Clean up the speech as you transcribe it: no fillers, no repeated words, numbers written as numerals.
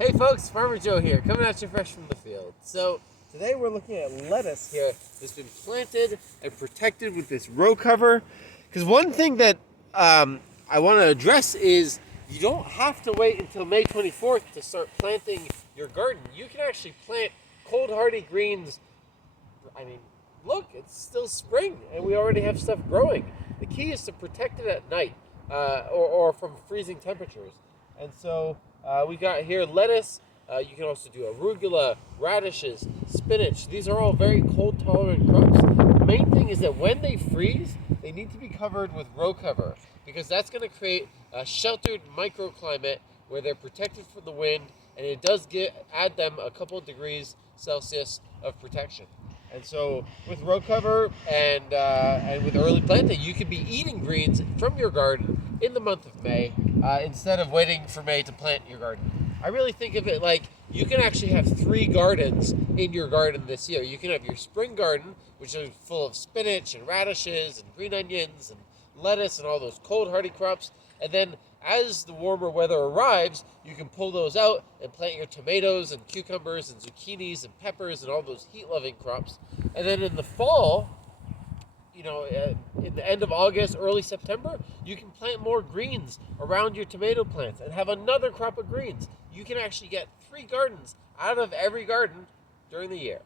Hey folks, Farmer Joe here, coming at you fresh from the field. So today we're looking at lettuce here that's been planted and protected with this row cover. Because one thing that I want to address is you don't have to wait until May 24th to start planting your garden. You can actually plant cold hardy greens. I mean, look, it's still spring and we already have stuff growing. The key is to protect it at night or from freezing temperatures. And so we got here lettuce. You can also do arugula, radishes, spinach. These are all very cold tolerant crops. The main thing is that when they freeze, they need to be covered with row cover because that's going to create a sheltered microclimate where they're protected from the wind, and it does add them a couple of degrees Celsius of protection. And so with row cover and with early planting, you can be eating greens from your garden in the month of May instead of waiting for May to plant your garden. I really think of it like you can actually have 3 gardens in your garden this year. You can have your spring garden, which is full of spinach and radishes and green onions and lettuce and all those cold hardy crops. And then as the warmer weather arrives, you can pull those out and plant your tomatoes and cucumbers and zucchinis and peppers and all those heat-loving crops. And then in the fall, in the end of August, early September, you can plant more greens around your tomato plants and have another crop of greens. You can actually get 3 gardens out of every garden during the year.